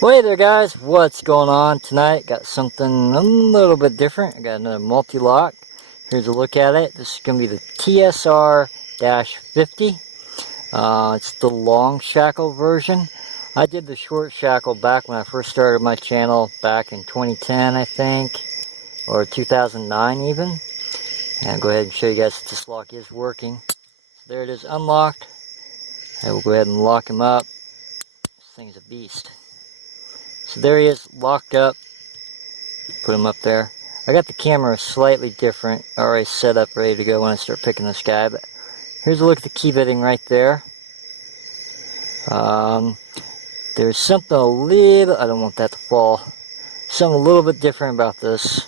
Well, hey there guys, what's going on tonight? Got something a little bit different. I got another multi-lock. Here's a look at it. This is going to be the TSR-50. It's the long shackle version. I did the short shackle back when I first started my channel back in 2010, I think, or 2009 even. And I'll go ahead and show you guys if this lock is working. There it is, unlocked. I will go ahead and lock him up. This thing's a beast. So there he is, locked up. Put him up there. I got the camera slightly different, already set up, ready to go when I start picking this guy. But here's a look at the key bitting right there. There's something a little, I don't want that to fall. Something a little bit different about this.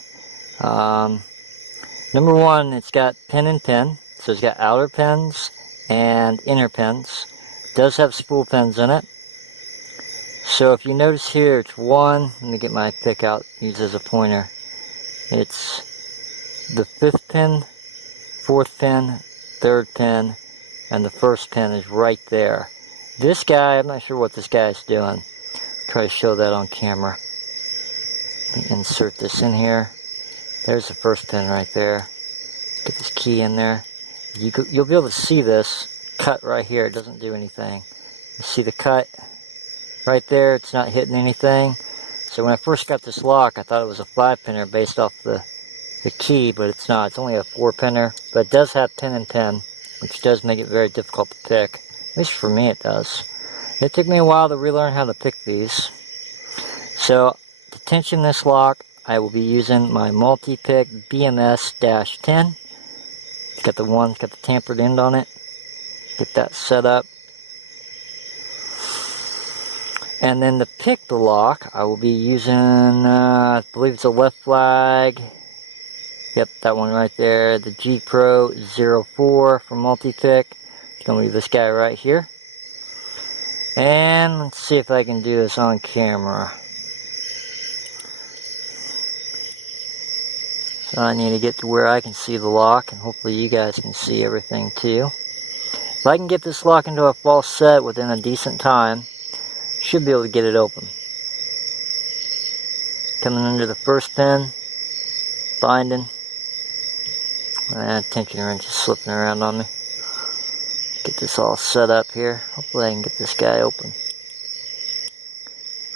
Number one, it's got pin and pin. So it's got outer pins and inner pins. It does have spool pins in it. So if you notice here, it's one, let me get my pick out, use as a pointer. It's the 5th pin, 4th pin, 3rd pin, and the 1st pin is right there. This guy, I'm not sure what this guy is doing. Try to show that on camera. Let me insert this in here. There's the 1st pin right there. Get this key in there. You'll be able to see this cut right here. It doesn't do anything. You see the cut? Right there, it's not hitting anything. So when I first got this lock, I thought it was a 5-pinner based off the key, but it's not. It's only a 4-pinner, but it does have pin and pin, which does make it very difficult to pick. At least for me it does. It took me a while to relearn how to pick these. So to tension this lock, I will be using my Multipick BMS-10. It's got the tampered end on it. Get that set up. And then to pick the lock, I will be using, I believe it's a left flag. Yep, that one right there. The G Pro 04 from Multipick. It's going to be this guy right here. And let's see if I can do this on camera. So I need to get to where I can see the lock, and hopefully you guys can see everything too. If I can get this lock into a false set within a decent time, should be able to get it open. Coming under the 1st pin, binding. Tension wrench is slipping around on me. Get this all set up here. Hopefully I can get this guy open.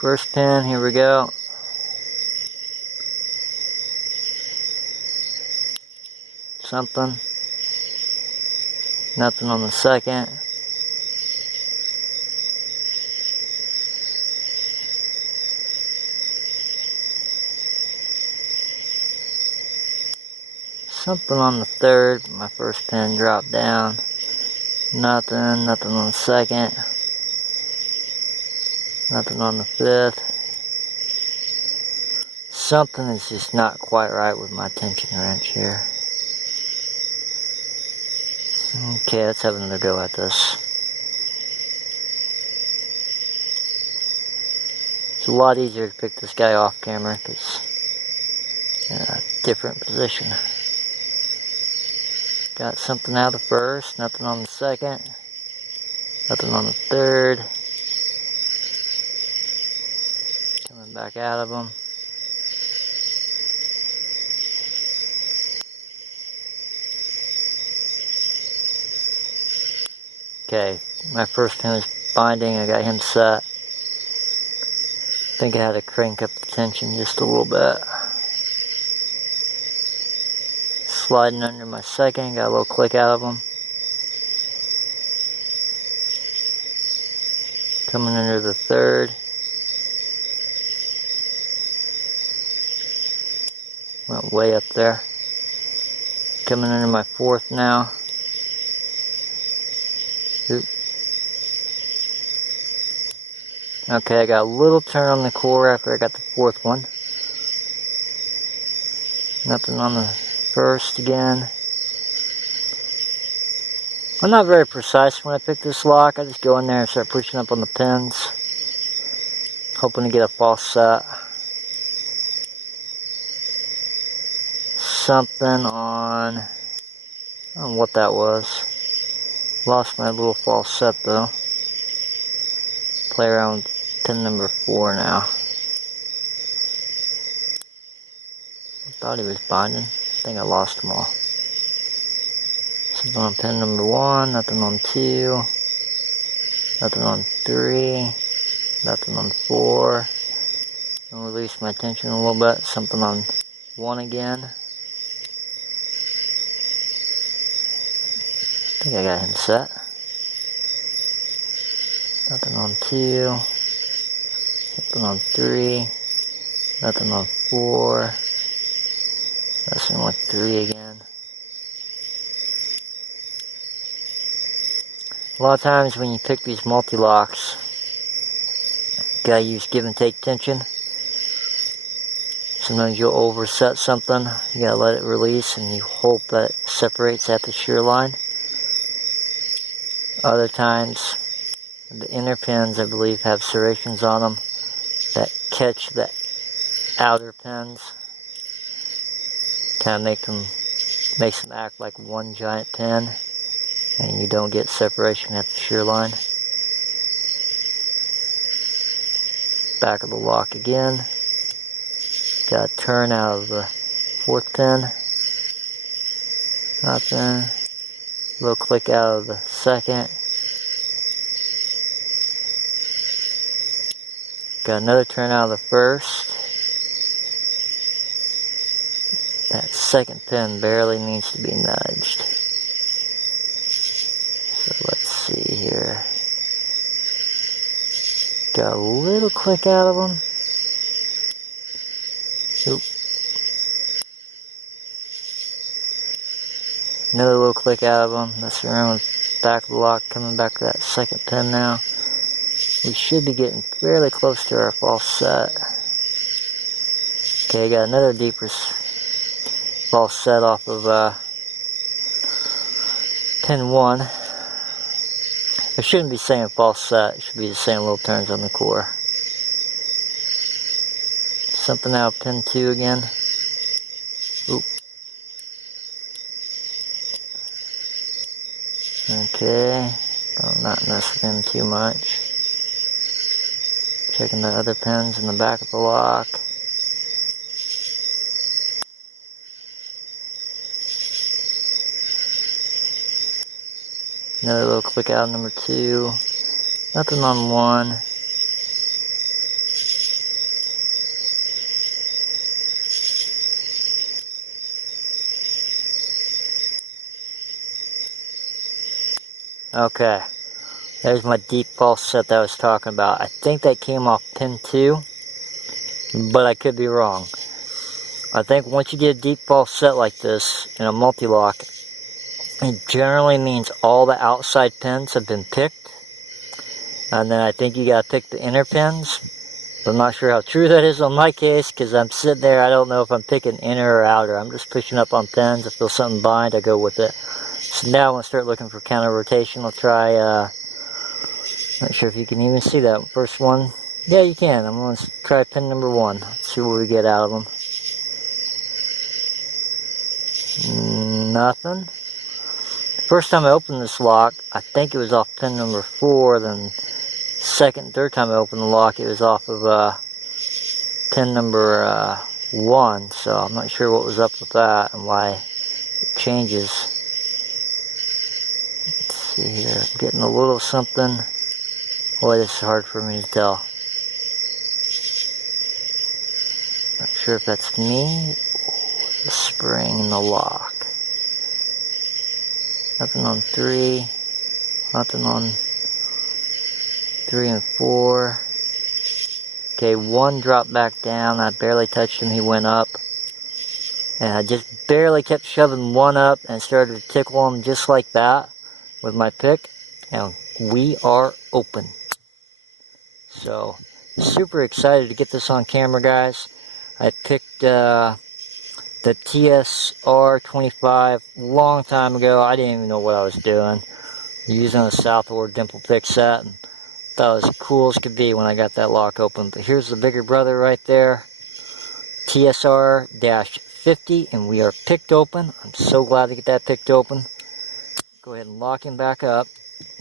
1st pin, here we go. Something. Nothing on the 2nd. Something on the 3rd, my 1st pin dropped down. Nothing on the 2nd. Nothing on the 5th. Something is just not quite right with my tension wrench here. Okay, let's have another go at this. It's a lot easier to pick this guy off camera because different position. Got something out of the 1st, nothing on the 2nd, nothing on the 3rd. Coming back out of them. Okay, my 1st pin is binding, I got him set. I think I had to crank up the tension just a little bit. Sliding under my 2nd, got a little click out of them. Coming under the 3rd. Went way up there. Coming under my 4th now. Oop. Okay, I got a little turn on the core after I got the 4th one. Nothing on the 1st again. I'm not very precise when I pick this lock. I just go in there and start pushing up on the pins, hoping to get a false set. Something on, I don't know what that was. Lost my little false set though. Play around with pin number 4 now. I thought he was binding. I think I lost them all. Something on pin number 1, nothing on 2, nothing on 3, nothing on 4. I'll release my tension a little bit. Something on 1 again. I think I got him set. Nothing on 2, nothing on 3, nothing on 4, messing with 3 again. A lot of times when you pick these multi-locks, you gotta use give and take tension. Sometimes you'll overset something, you gotta let it release and you hope that it separates at the shear line. Other times, the inner pins, I believe, have serrations on them that catch the outer pins. Kind of makes them act like one giant pin, and you don't get separation at the shear line. Back of the lock again. Got a turn out of the 4th pin. Nothing. Little click out of the 2nd. Got another turn out of the 1st. That 2nd pin barely needs to be nudged. So let's see here. Got a little click out of them. Oop. Another little click out of them. Messing around with back of the lock, coming back to that 2nd pin now. We should be getting fairly close to our false set. Okay, got another deeper false set off of pin 1. I shouldn't be saying false set, it should be the same little turns on the core. Something out of pin 2 again. Oop. Okay, don't not mess with him too much. Checking the other pins in the back of the lock. Another little click out of number 2. Nothing on 1. Okay. There's my deep false set that I was talking about. I think that came off pin 2, but I could be wrong. I think once you get a deep false set like this in a multi-lock, it generally means all the outside pins have been picked. And then I think you gotta pick the inner pins. But I'm not sure how true that is on my case, because I'm sitting there, I don't know if I'm picking inner or outer. I'm just pushing up on pins. I feel something bind, I go with it. So now I'm gonna start looking for counter rotation. I'll try, not sure if you can even see that first one. Yeah, you can. I'm going to try pin number 1. Let's see what we get out of them. Nothing. First time I opened this lock, I think it was off pin number 4. Then second, third time I opened the lock, it was off of pin number 1. So I'm not sure what was up with that and why it changes. Let's see here. I'm getting a little something. Boy, this is hard for me to tell. Not sure if that's me or the spring in the lock. Nothing on 3. Nothing on 3 and 4. Okay, 1 dropped back down. I barely touched him. He went up. And I just barely kept shoving 1 up and started to tickle him just like that with my pick. And we are open. So, super excited to get this on camera, guys. I picked the TSR-50 long time ago. I didn't even know what I was doing. Using a Southord dimple pick set. And thought it was as cool as could be when I got that lock open. But here's the bigger brother right there. TSR-50, and we are picked open. I'm so glad to get that picked open. Go ahead and lock him back up.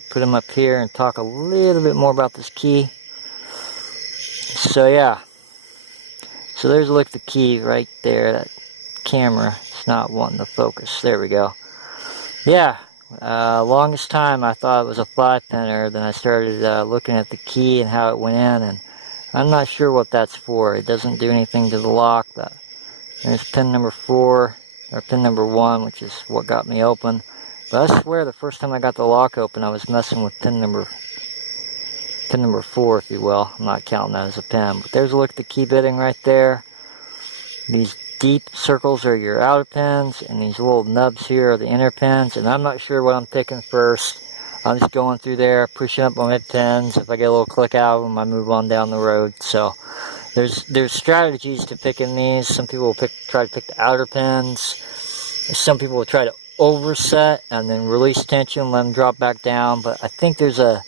Put him up here and talk a little bit more about this key. So yeah, so there's a look at the key right there. That camera is not wanting to focus. There we go. Yeah, longest time I thought it was a 5-pinner. Then I started looking at the key and how it went in, and I'm not sure what that's for. It doesn't do anything to the lock, but there's pin number 4, or pin number 1, which is what got me open. But I swear the first time I got the lock open, I was messing with pin number 4, if you will. I'm not counting that as a pin. But there's a look at the key bitting right there. These deep circles are your outer pins, and these little nubs here are the inner pins. And I'm not sure what I'm picking first. I'm just going through there, pushing up on my pins. If I get a little click out of them, I move on down the road. So there's strategies to picking these. Some people will try to pick the outer pins. Some people will try to overset and then release tension, let them drop back down. But I think there's a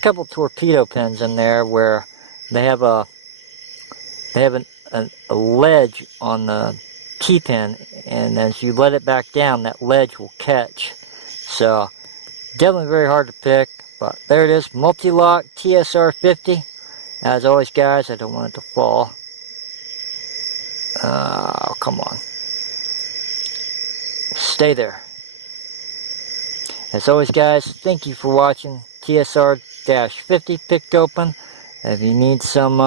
couple torpedo pins in there where they have a ledge on the key pin, and as you let it back down, that ledge will catch. So definitely very hard to pick, but there it is. Mul-T-lock TSR-50. As always, guys, I don't want it to fall. Oh, come on. Stay there. As always, guys, thank you for watching TSR-50 picked open. If you need some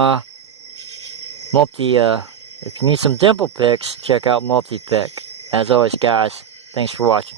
if you need some dimple picks, check out Multipick. As always, guys, thanks for watching.